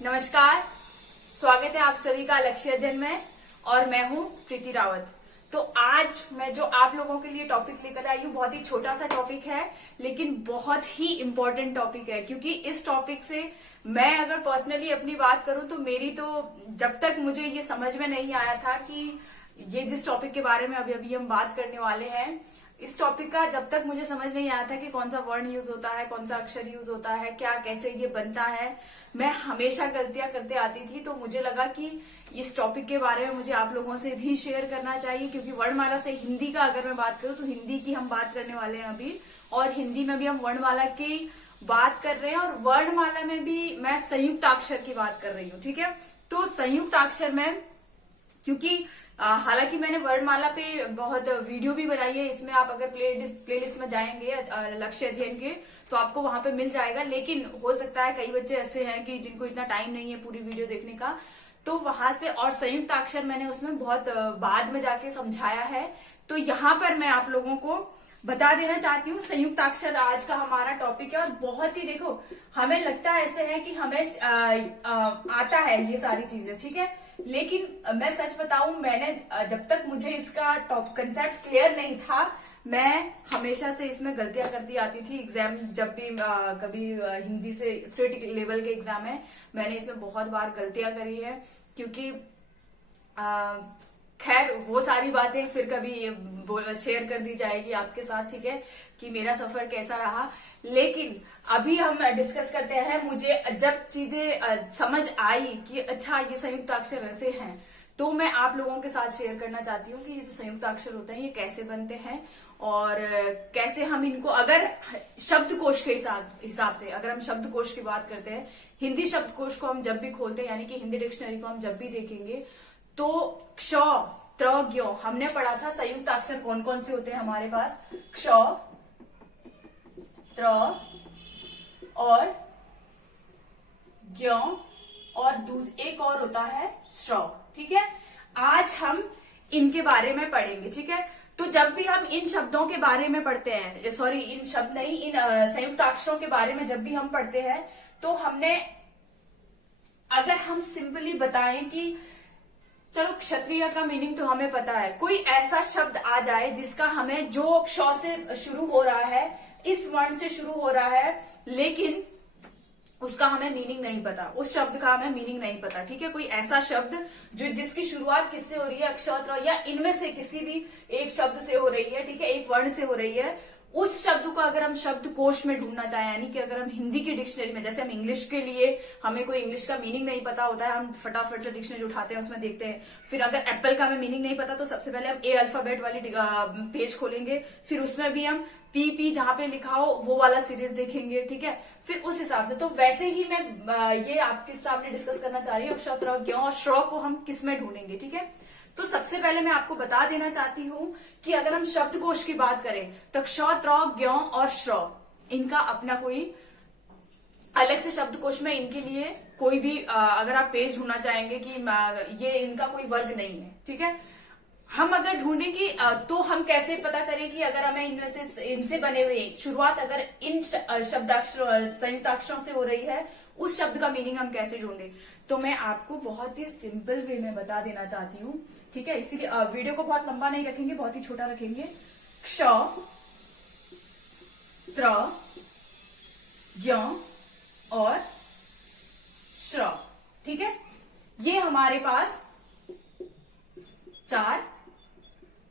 नमस्कार, स्वागत है आप सभी का लक्ष्य अध्ययन में और मैं हूं प्रीति रावत। तो आज मैं जो आप लोगों के लिए टॉपिक लेकर आई हूं बहुत ही छोटा सा टॉपिक है, लेकिन बहुत ही इम्पोर्टेंट टॉपिक है। क्योंकि इस टॉपिक से मैं अगर पर्सनली अपनी बात करूं तो मेरी तो जब तक मुझे ये समझ में नहीं आया था कि ये जिस टॉपिक के बारे में अभी अभी हम बात करने वाले हैं, इस टॉपिक का जब तक मुझे समझ नहीं आया था कि कौन सा वर्ण यूज होता है, कौन सा अक्षर यूज होता है, क्या कैसे ये बनता है, मैं हमेशा गलतियां करते आती थी। तो मुझे लगा कि इस टॉपिक के बारे में मुझे आप लोगों से भी शेयर करना चाहिए। क्योंकि वर्णमाला से हिंदी का अगर मैं बात करूं तो हिंदी की हम बात करने वाले हैं अभी, और हिंदी में भी हम वर्णमाला की बात कर रहे हैं, और वर्णमाला में भी मैं संयुक्ताक्षर की बात कर रही हूँ। ठीक है, तो संयुक्ताक्षर में क्योंकि हालांकि मैंने वर्णमाला पे बहुत वीडियो भी बनाई है, इसमें आप अगर प्लेलिस्ट में जाएंगे लक्ष्य अध्ययन के तो आपको वहां पे मिल जाएगा। लेकिन हो सकता है कई बच्चे ऐसे हैं कि जिनको इतना टाइम नहीं है पूरी वीडियो देखने का, तो वहां से, और संयुक्ताक्षर मैंने उसमें बहुत बाद में जाके समझाया है। तो यहाँ पर मैं आप लोगों को बता देना चाहती हूँ, संयुक्ताक्षर आज का हमारा टॉपिक है। और बहुत ही, देखो, हमें लगता है ऐसे है कि हमें आता है ये सारी चीजें, ठीक है, लेकिन मैं सच बताऊं, मैंने जब तक मुझे इसका टॉप कंसेप्ट क्लियर नहीं था, मैं हमेशा से इसमें गलतियां करती आती थी। एग्जाम जब भी कभी हिंदी से स्टेट लेवल के एग्जाम है, मैंने इसमें बहुत बार गलतियां करी है। क्योंकि खैर वो सारी बातें फिर कभी शेयर कर दी जाएगी आपके साथ, ठीक है, कि मेरा सफर कैसा रहा। लेकिन अभी हम डिस्कस करते हैं। मुझे जब चीजें समझ आई कि अच्छा ये संयुक्ताक्षर ऐसे हैं, तो मैं आप लोगों के साथ शेयर करना चाहती हूँ कि ये जो संयुक्ताक्षर होते हैं ये कैसे बनते हैं, और कैसे हम इनको, अगर शब्दकोश के हिसाब से अगर हम शब्दकोश की बात करते हैं, हिंदी शब्दकोश को हम जब भी खोलते हैं, यानी कि हिंदी डिक्शनरी को हम जब भी देखेंगे, तो क्ष, त्र, ज्ञ हमने पढ़ा था संयुक्ताक्षर कौन कौन से होते हैं हमारे पास, क्ष, त्र और ज्ञ, और एक और होता है श्र। ठीक है, आज हम इनके बारे में पढ़ेंगे। ठीक है, तो जब भी हम इन शब्दों के बारे में पढ़ते हैं, सॉरी इन शब्द नहीं, इन संयुक्ताक्षरों के बारे में जब भी हम पढ़ते हैं, तो हमने, अगर हम सिंपली बताएं कि चलो क्षत्रिय का मीनिंग तो हमें पता है, कोई ऐसा शब्द आ जाए जिसका हमें, जो क्ष से शुरू हो रहा है, इस वर्ण से शुरू हो रहा है, लेकिन उसका हमें मीनिंग नहीं पता, उस शब्द का हमें मीनिंग नहीं पता। ठीक है, कोई ऐसा शब्द जो जिसकी शुरुआत किससे हो रही है, अक्षर या इनमें से किसी भी एक शब्द से हो रही है, ठीक है, एक वर्ण से हो रही है, उस शब्द को अगर हम शब्दकोश में ढूंढना चाहें, यानी कि अगर हम हिंदी की डिक्शनरी में, जैसे हम इंग्लिश के लिए हमें कोई इंग्लिश का मीनिंग नहीं पता होता है, हम फटाफट से डिक्शनरी उठाते हैं, उसमें देखते हैं। फिर अगर एप्पल का हमें मीनिंग नहीं पता तो सबसे पहले हम ए अल्फाबेट वाली पेज खोलेंगे, फिर उसमें भी हम पी जहां पे लिखा हो वो वाला सीरीज देखेंगे। ठीक है, फिर उस हिसाब से, तो वैसे ही मैं ये आपके सामने डिस्कस करना चाह रही हूँ, अक्षर, ज्ञ और श्र को हम किस में ढूंढेंगे। ठीक है, तो सबसे पहले मैं आपको बता देना चाहती हूं कि अगर हम शब्दकोश की बात करें तो क्ष, त्र, ज्ञ और श्र, इनका अपना कोई अलग से शब्दकोश में इनके लिए कोई भी अगर आप पेज ढूंढना चाहेंगे कि ये इनका कोई वर्ग नहीं है। ठीक है, हम अगर ढूंढें कि तो हम कैसे पता करें कि अगर हमें इनमें से, इनसे बने हुए शुरुआत अगर इन शब्दाक्षर संयुक्ताक्षरों से हो रही है, उस शब्द का मीनिंग हम कैसे ढूंढें, तो मैं आपको बहुत ही सिंपल वे में बता देना चाहती हूँ। ठीक है, इसीलिए वीडियो को बहुत लंबा नहीं रखेंगे, बहुत ही छोटा रखेंगे। क्ष, त्र, ज्ञ और श्र। ठीक है, ये हमारे पास 4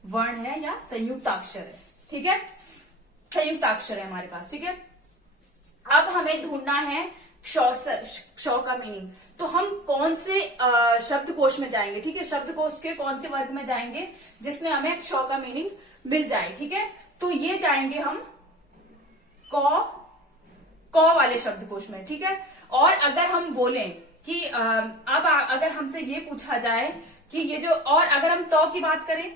वर्ण है या संयुक्ताक्षर है। ठीक है, संयुक्ताक्षर है हमारे पास। ठीक है, अब हमें ढूंढना है क्ष का मीनिंग, तो हम कौन से शब्दकोश में जाएंगे। ठीक है, शब्दकोश के कौन से वर्ग में जाएंगे जिसमें हमें क्ष का मीनिंग मिल जाए। ठीक है, तो ये जाएंगे हम क वाले शब्दकोश में। ठीक है, और अगर हम बोलें कि अब अगर हमसे ये पूछा जाए कि ये जो, और अगर हम त की बात करें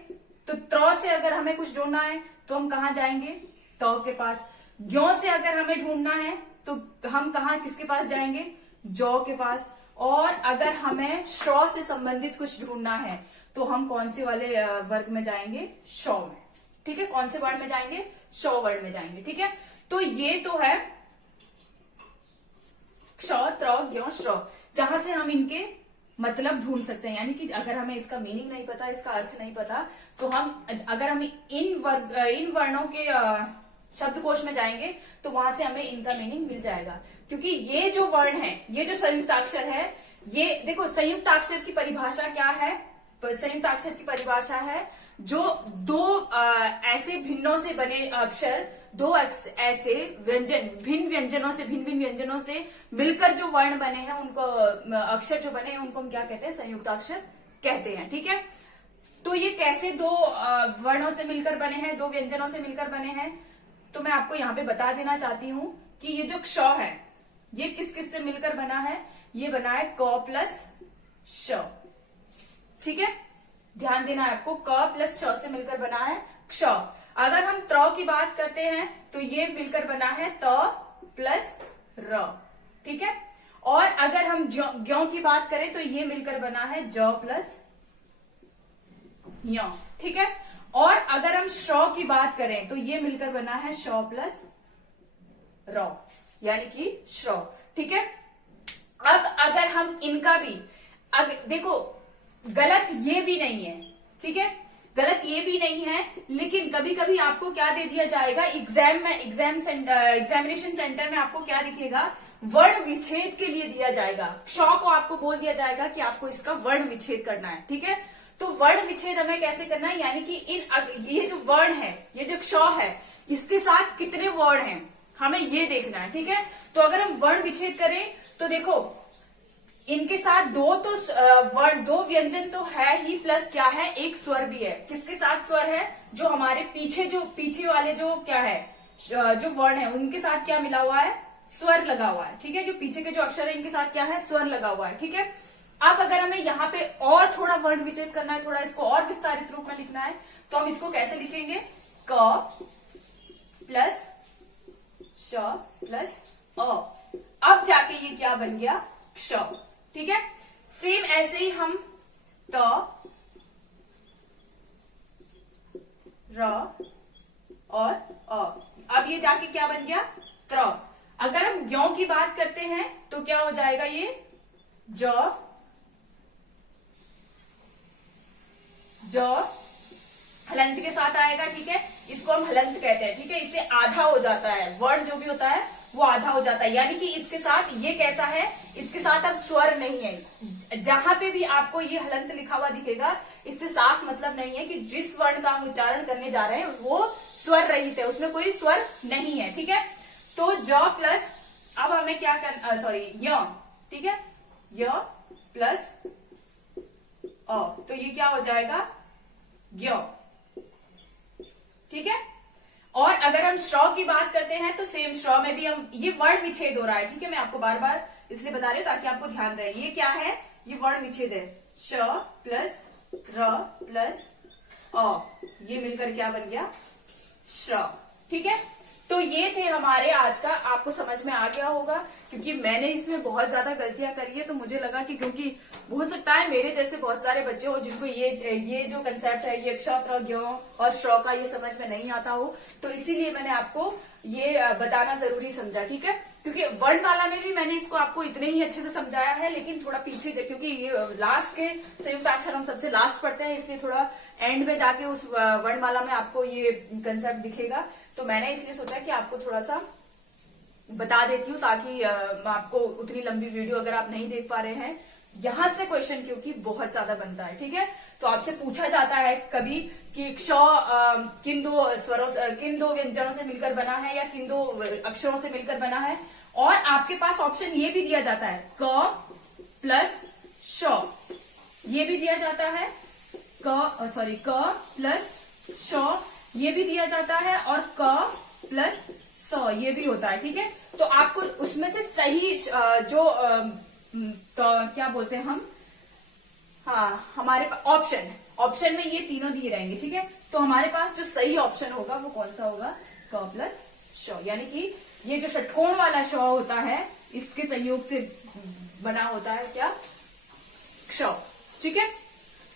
तो त्र से अगर हमें कुछ ढूंढना है तो हम कहाँ जाएंगे, त के पास। ज्ञ से अगर हमें ढूंढना है तो हम कहाँ, किसके पास जाएंगे, जौ के पास। और अगर हमें श्र से संबंधित कुछ ढूंढना है तो हम कौन से वाले वर्ग में जाएंगे, श में। ठीक है, कौन से वर्ण में जाएंगे, श वर्ण में जाएंगे। ठीक है, तो ये तो है क्ष, त्र, ज्ञ, श्र, जहां से हम इनके मतलब ढूंढ सकते हैं। यानी कि अगर हमें इसका मीनिंग नहीं पता, इसका अर्थ नहीं पता, तो हम अगर हम इन वर्णों के शब्दकोश में जाएंगे तो वहां से हमें इनका मीनिंग मिल जाएगा। क्योंकि ये जो वर्ण है, ये जो संयुक्ताक्षर है, ये देखो संयुक्ताक्षर की परिभाषा क्या है? संयुक्ताक्षर की परिभाषा है जो दो ऐसे भिन्नों से बने अक्षर, दो ऐसे भिन्न व्यंजनों से मिलकर जो वर्ण बने हैं, उनको अक्षर जो बने हैं, उनको हम क्या कहते हैं? संयुक्ताक्षर कहते हैं। ठीक है, तो ये कैसे दो वर्णों से मिलकर बने हैं, दो व्यंजनों से मिलकर बने हैं? तो मैं आपको यहाँ पे बता देना चाहती हूँ कि ये जो क्ष है, ये किस किस से मिलकर बना है? ये बना है क प्लस श। ठीक है, ध्यान देना है आपको, क प्लस श से मिलकर बना है क्ष। अगर हम त्र की बात करते हैं तो ये मिलकर बना है त प्लस र। ठीक है, और अगर हम ज्यों की बात करें तो ये मिलकर बना है ज प्लस य। ठीक है, और अगर हम श्र की बात करें तो ये मिलकर बना है श प्लस र, यानी कि श्र। ठीक है, अब अगर हम इनका भी देखो, गलत ये भी नहीं है। ठीक है, गलत ये भी नहीं है, लेकिन कभी कभी आपको क्या दे दिया जाएगा एग्जामिनेशन सेंटर में आपको क्या दिखेगा? वर्ण विच्छेद के लिए दिया जाएगा। क्ष को आपको बोल दिया जाएगा कि आपको इसका वर्ण विच्छेद करना है। ठीक है, तो वर्ण विच्छेद हमें कैसे करना है? यानी कि ये जो वर्ण है, ये जो क्ष है, इसके साथ कितने वर्ण हैं हमें ये देखना है। ठीक है, तो अगर हम वर्ण विच्छेद करें तो देखो, इनके साथ दो व्यंजन तो है ही, प्लस क्या है? एक स्वर भी है। किसके साथ स्वर है? जो हमारे पीछे वाले जो क्या है, जो वर्ण है, उनके साथ क्या मिला हुआ है? स्वर लगा हुआ है। ठीक है, जो पीछे के जो अक्षर है, इनके साथ क्या है? स्वर लगा हुआ है। ठीक है, अब अगर हमें यहाँ पे और थोड़ा वर्ण विच्छेद करना है, थोड़ा इसको और विस्तारित रूप में लिखना है, तो हम इसको कैसे लिखेंगे? क प्लस श प्लस अ। अब जाके ये क्या बन गया? क्ष। ठीक है, सेम ऐसे ही हम त, र और अ। अब ये जाके क्या बन गया? त्र। अगर हम ज्यों की बात करते हैं तो क्या हो जाएगा? ये ज हलंत के साथ आएगा। ठीक है, इसको हम हलंत कहते हैं। ठीक है, इससे आधा हो जाता है, वर्ण जो भी होता है वो आधा हो जाता है। यानी कि इसके साथ ये कैसा है? इसके साथ अब स्वर नहीं है। जहां पे भी आपको ये हलंत लिखा हुआ दिखेगा, इससे साफ मतलब नहीं है कि जिस वर्ण का हम उच्चारण करने जा रहे हैं वो स्वर रहित है, उसमें कोई स्वर नहीं है। ठीक है, तो ज प्लस, अब हमें क्या करना, सॉरी य। ठीक है, य प्लस अ, तो ये क्या हो जाएगा? ज्ञ। ठीक है, और अगर हम श्र की बात करते हैं तो सेम श्र में भी हम, ये वर्ण विच्छेद हो रहा है। ठीक है, मैं आपको बार बार इसलिए बता रही हूं ताकि आपको ध्यान रहे। ये क्या है? ये वर्ण विच्छेद है। श प्लस र प्लस अ, ये मिलकर क्या बन गया? श्र। ठीक है, तो ये थे हमारे आज का, आपको समझ में आ गया होगा, क्योंकि मैंने इसमें बहुत ज्यादा गलतियां करी है, तो मुझे लगा कि क्योंकि हो सकता है मेरे जैसे बहुत सारे बच्चे हो जिनको ये जो कंसेप्ट है, ये क्ष, त्र, ज्ञ और श्र का ये समझ में नहीं आता हो, तो इसीलिए मैंने आपको ये बताना जरूरी समझा। ठीक है, क्योंकि वर्णमाला में भी मैंने इसको आपको इतने ही अच्छे से समझाया है, लेकिन थोड़ा पीछे, क्योंकि ये लास्ट के संयुक्ताक्षर हम सबसे लास्ट पढ़ते हैं, इसलिए थोड़ा एंड में जाके उस वर्णमाला में आपको ये कंसेप्ट दिखेगा। तो मैंने इसलिए सोचा कि आपको थोड़ा सा बता देती हूँ, ताकि आपको उतनी लंबी वीडियो अगर आप नहीं देख पा रहे हैं, यहां से क्वेश्चन क्योंकि बहुत ज्यादा बनता है। ठीक है, तो आपसे पूछा जाता है कभी कि क्ष किन दो व्यंजनों से मिलकर बना है या किन दो अक्षरों से मिलकर बना है, और आपके पास ऑप्शन ये भी दिया जाता है क प्लस श, ये भी दिया जाता है, क प्लस श ये भी दिया जाता है, और क प्लस स ये भी होता है। ठीक है, तो आपको उसमें से सही जो क्या बोलते हैं हम, हाँ, हमारे पास ऑप्शन में ये तीनों दिए रहेंगे। ठीक है, तो हमारे पास जो सही ऑप्शन होगा वो कौन सा होगा? क प्लस श, यानी कि ये जो षटकोण वाला श होता है, इसके संयोग से बना होता है क्या? क्ष। ठीक है,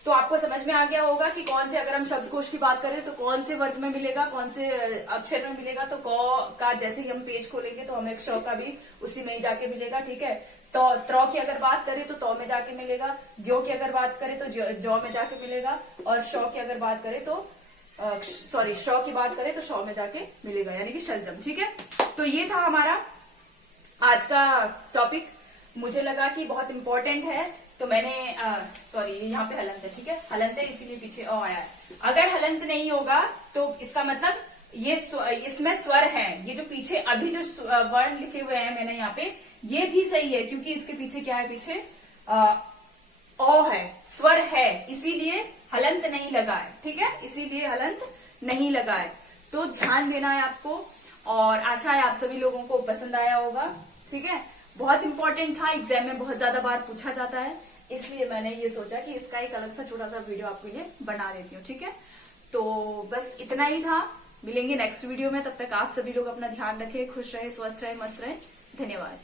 तो आपको समझ में आ गया होगा कि कौन से, अगर हम शब्दकोश की बात करें तो कौन से वर्ग में मिलेगा, कौन से अक्षर में मिलेगा। तो क का जैसे ही हम पेज खोलेंगे तो हमें श का भी उसी में ही जाके मिलेगा, ठीक है। तो त्र की अगर बात करें तो तौ में जाके मिलेगा, ज्यो की अगर बात करें तो जौ में जाके मिलेगा, और श की अगर बात करें तो सॉरी श की बात करें तो श में जाके मिलेगा, यानी कि शलजम, ठीक है। तो ये था हमारा आज का टॉपिक। मुझे लगा कि बहुत इंपॉर्टेंट है, तो मैंने सॉरी यहाँ पे हलंत है, ठीक है, हलंत है इसीलिए पीछे अ आया है। अगर हलंत नहीं होगा तो इसका मतलब ये इसमें स्वर है, ये जो पीछे अभी जो वर्ण लिखे हुए हैं मैंने यहाँ पे, ये भी सही है, क्योंकि इसके पीछे क्या है, पीछे ओ है, स्वर है, इसीलिए हलंत नहीं लगा है, ठीक है, इसीलिए हलंत नहीं लगा है। तो ध्यान देना है आपको, और आशा है आप सभी लोगों को पसंद आया होगा, ठीक है। बहुत इंपॉर्टेंट था, एग्जाम में बहुत ज्यादा बार पूछा जाता है, इसलिए मैंने ये सोचा कि इसका एक अलग सा छोटा सा वीडियो आपके लिए बना देती हूँ, ठीक है। तो बस इतना ही था, मिलेंगे नेक्स्ट वीडियो में, तब तक आप सभी लोग अपना ध्यान रखें, खुश रहे, स्वस्थ रहे, मस्त रहे। धन्यवाद।